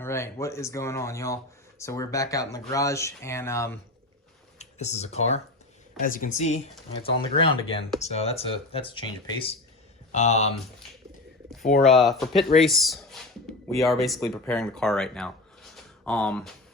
All right, what is going on, y'all? So we're back out in the garage, and this is a car. As you can see, it's on the ground again. So that's a change of pace. For pit race, we are basically preparing the car right now.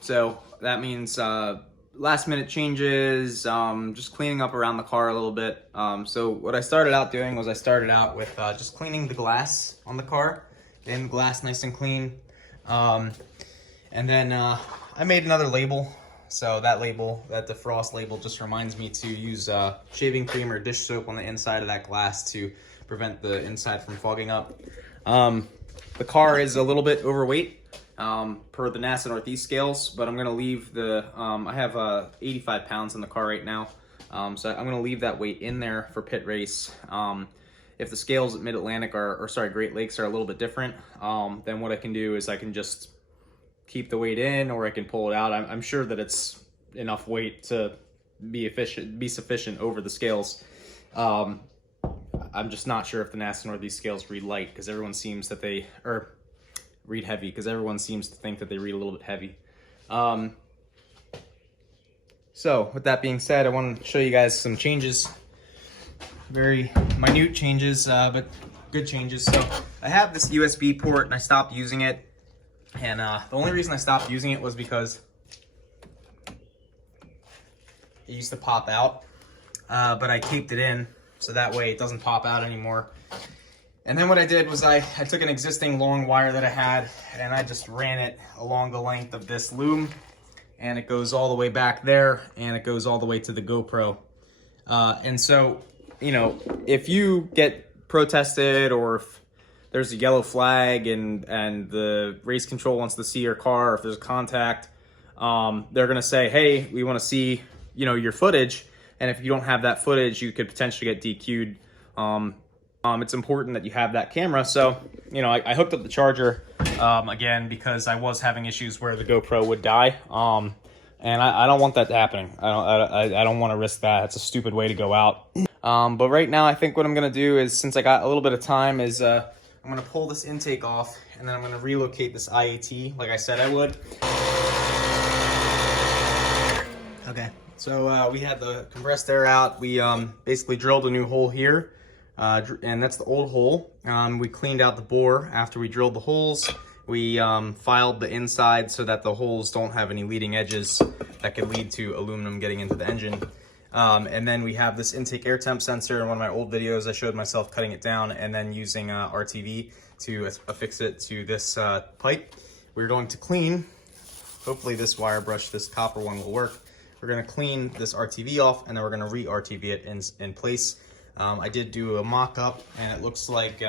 So that means last minute changes, just cleaning up around the car a little bit. So what I started out doing was I started out with just cleaning the glass on the car, getting the glass nice and clean. And then I made another label. So that label, that defrost label, just reminds me to use shaving cream or dish soap on the inside of that glass to prevent the inside from fogging up. The car is a little bit overweight per the NASA Northeast scales, but I'm gonna leave the, I have 85 pounds in the car right now. So I'm gonna leave that weight in there for pit race. If the scales at Mid-Atlantic Great Lakes are a little bit different, then what I can do is I can just keep the weight in, or I can pull it out. I'm sure that it's enough weight to be sufficient over the scales. I'm just not sure if the NASA Northeast scales read light, because everyone seems that they, or read heavy, because everyone seems to think that they read a little bit heavy. So with that being said, I want to show you guys some changes. Very minute changes, but good changes. So I have this USB port and I stopped using it. And the only reason I stopped using it was because it used to pop out, but I taped it in so that way it doesn't pop out anymore. And then what I did was I took an existing long wire that I had and I just ran it along the length of this loom, and it goes all the way back there and it goes all the way to the GoPro. And so, you know, if you get protested or if there's a yellow flag and the race control wants to see your car, or if there's a contact, they're gonna say, hey, we wanna see, you know, your footage. And if you don't have that footage, you could potentially get DQ'd. It's important that you have that camera. So, you know, I hooked up the charger, again, because I was having issues where the GoPro would die. And I don't want that happening. I don't wanna risk that. It's a stupid way to go out. But right now, I think what I'm gonna do is, since I got a little bit of time, is I'm gonna pull this intake off, and then I'm gonna relocate this IAT like I said I would. Okay, so we had the compressed air out. We basically drilled a new hole here, and that's the old hole. We cleaned out the bore after we drilled the holes. We filed the inside so that the holes don't have any leading edges that could lead to aluminum getting into the engine. And then we have this intake air temp sensor. In one of my old videos, I showed myself cutting it down and then using RTV to affix it to this pipe. We're going to clean, hopefully this wire brush, this copper one will work. We're gonna clean this RTV off, and then we're gonna re-RTV it in place. I did do a mock-up, and it looks like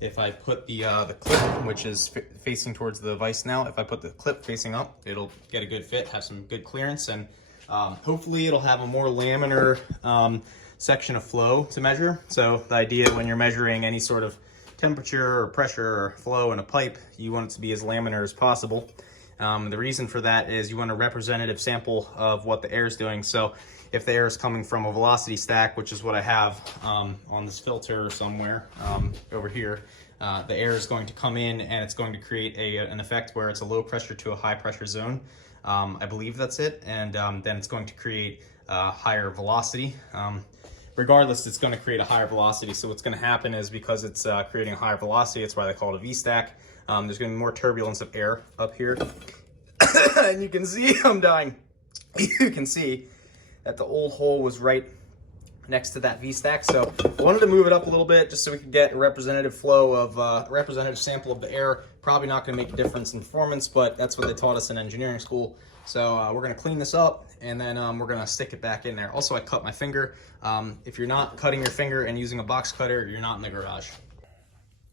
if I put the clip, which is facing towards the vise now, if I put the clip facing up, it'll get a good fit, have some good clearance, and hopefully it'll have a more laminar section of flow to measure. So the idea when you're measuring any sort of temperature or pressure or flow in a pipe, you want it to be as laminar as possible. The reason for that is you want a representative sample of what the air is doing. So if the air is coming from a velocity stack, which is what I have on this filter somewhere over here, the air is going to come in and it's going to create an effect where it's a low pressure to a high pressure zone. I believe that's it, and then it's going to create a higher velocity. Regardless, it's going to create a higher velocity. So what's going to happen is, because it's creating a higher velocity, that's why they call it a V-stack, there's going to be more turbulence of air up here. And you can see, I'm dying. You can see that the old hole was right next to that V-stack. So I wanted to move it up a little bit just so we could get a representative flow of, a representative sample of the air. Probably not gonna make a difference in performance, but that's what they taught us in engineering school. So we're gonna clean this up, and then we're gonna stick it back in there. Also, I cut my finger. If you're not cutting your finger and using a box cutter, you're not in the garage.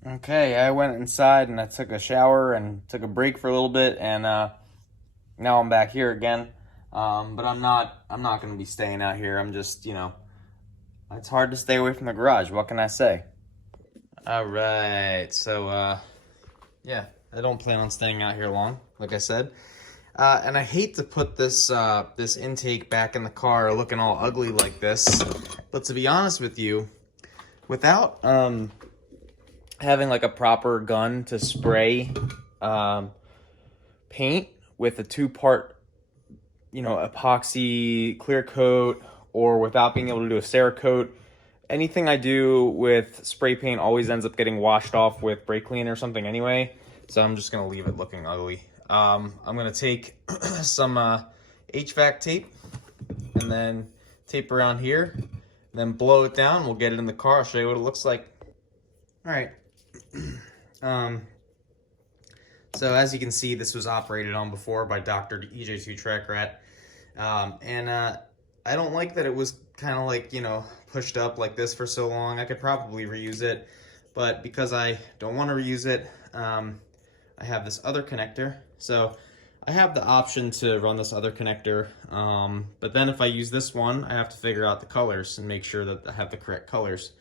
Okay, I went inside and I took a shower and took a break for a little bit, and now I'm back here again. But I'm not gonna be staying out here. I'm just, you know, it's hard to stay away from the garage. What can I say? All right, so yeah, I don't plan on staying out here long, like I said. And I hate to put this this intake back in the car looking all ugly like this, but to be honest with you, without having like a proper gun to spray paint with a 2-part, epoxy clear coat, or without being able to do a Cerakote. Anything I do with spray paint always ends up getting washed off with brake cleaner or something anyway. So I'm just gonna leave it looking ugly. I'm gonna take some HVAC tape and then tape around here, then blow it down. We'll get it in the car. I'll show you what it looks like. All right. So as you can see, this was operated on before by Dr. EJ2 Track Rat. I don't like that it was kind of like, pushed up like this for so long. I could probably reuse it, but because I don't want to reuse it, I have this other connector. So I have the option to run this other connector, but then if I use this one, I have to figure out the colors and make sure that I have the correct colors.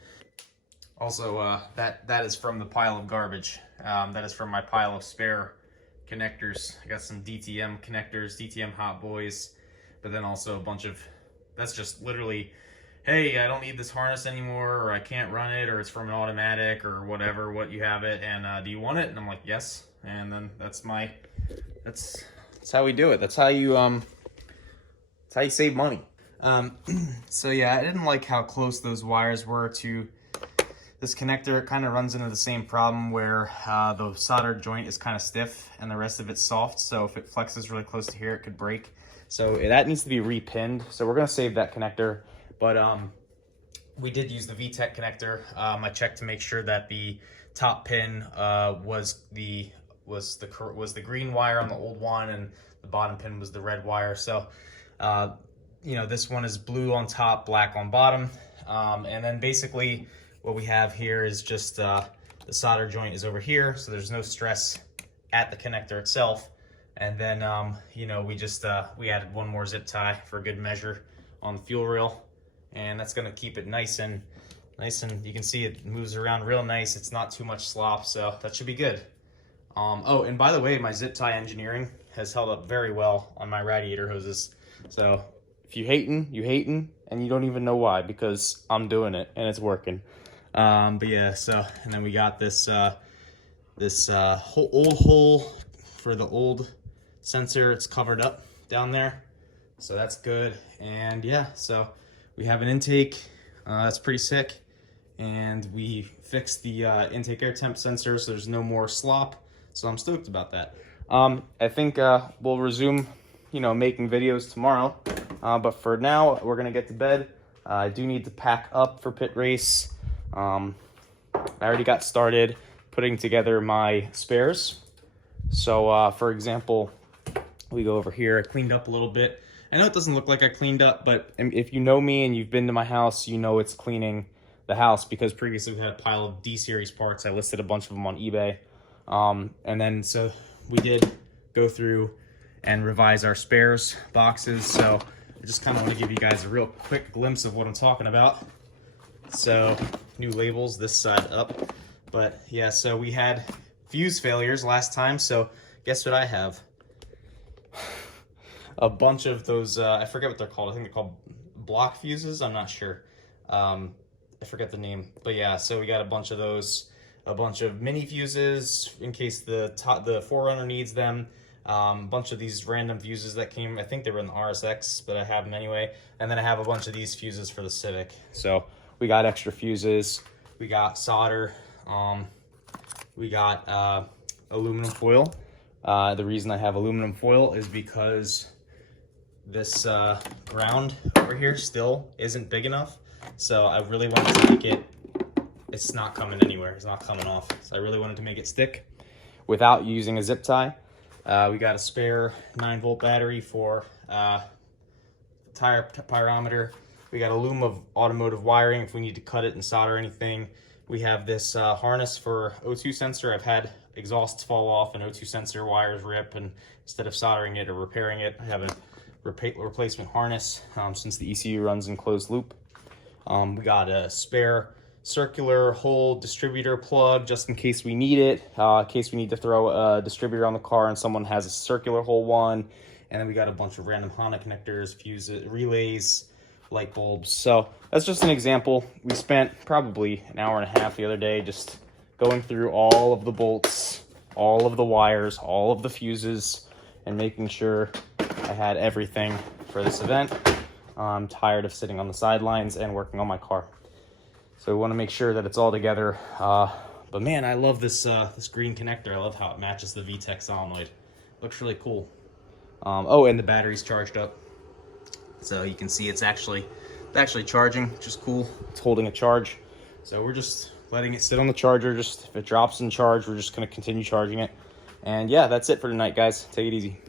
Also, that is from the pile of garbage. That is from my pile of spare connectors. I got some DTM connectors, DTM Hot Boys, but then also a bunch of, that's just literally, hey, I don't need this harness anymore, or I can't run it, or it's from an automatic, or whatever, what you have it, and do you want it? And I'm like, yes. And then that's how we do it. That's how you save money. So yeah, I didn't like how close those wires were to this connector. It kind of runs into the same problem where the solder joint is kind of stiff and the rest of it's soft. So if it flexes really close to here, it could break. So that needs to be repinned. So we're gonna save that connector. But we did use the VTEC connector. I checked to make sure that the top pin was the green wire on the old one, and the bottom pin was the red wire. So this one is blue on top, black on bottom, and then basically what we have here is just the solder joint is over here, so there's no stress at the connector itself. And then we added one more zip tie for good measure on the fuel rail, and that's going to keep it nice and you can see it moves around real nice. It's not too much slop, so that should be good. Oh, and by the way, my zip tie engineering has held up very well on my radiator hoses. So if you hating, and you don't even know why, because I'm doing it and it's working. But yeah, so, and then we got this old hole for the old sensor. It's covered up down there, so that's good. And yeah, so we have an intake that's pretty sick, and we fixed the intake air temp sensor, so there's no more slop. So I'm stoked about that. I think we'll resume, making videos tomorrow. But for now, we're gonna get to bed. I do need to pack up for pit race. I already got started putting together my spares. So for example, we go over here. I cleaned up a little bit. I know it doesn't look like I cleaned up, but if you know me and you've been to my house, you know it's cleaning the house, because previously we had a pile of D-series parts. I listed a bunch of them on eBay. And then so we did go through and revise our spares boxes. So I just kind of want to give you guys a real quick glimpse of what I'm talking about. So new labels this side up, but yeah, so we had fuse failures last time. So guess what I have? A bunch of those, I forget what they're called. I think they're called block fuses. I'm not sure. I forget the name, but yeah, so we got a bunch of those, a bunch of mini fuses in case the Forerunner needs them. A bunch of these random fuses that came, I think they were in the RSX, but I have them anyway. And then I have a bunch of these fuses for the Civic. So we got extra fuses, we got solder, we got aluminum foil. The reason I have aluminum foil is because this ground over here still isn't big enough. So I really wanted to make it, it's not coming anywhere, it's not coming off. So I really wanted to make it stick without using a zip tie. We got a spare 9-volt battery for tire pyrometer. We got a loom of automotive wiring if we need to cut it and solder anything. We have this harness for O2 sensor. I've had exhausts fall off and O2 sensor wires rip, and instead of soldering it or repairing it, I have a replacement harness since the ECU runs in closed loop. We got a spare circular hole distributor plug just in case we need it, in case we need to throw a distributor on the car and someone has a circular hole one. And then we got a bunch of random Honda connectors, fuses, relays, light bulbs. So that's just an example. We spent probably an hour and a half the other day just going through all of the bolts, all of the wires, all of the fuses, and making sure I had everything for this event. I'm tired of sitting on the sidelines and working on my car. So we want to make sure that it's all together. But man, I love this this green connector. I love how it matches the VTEC solenoid. Looks really cool. Oh, and the battery's charged up. So you can see it's actually charging, which is cool. It's holding a charge. So we're just letting it sit on the charger. Just if it drops in charge, we're just gonna continue charging it. And yeah, that's it for tonight, guys. Take it easy.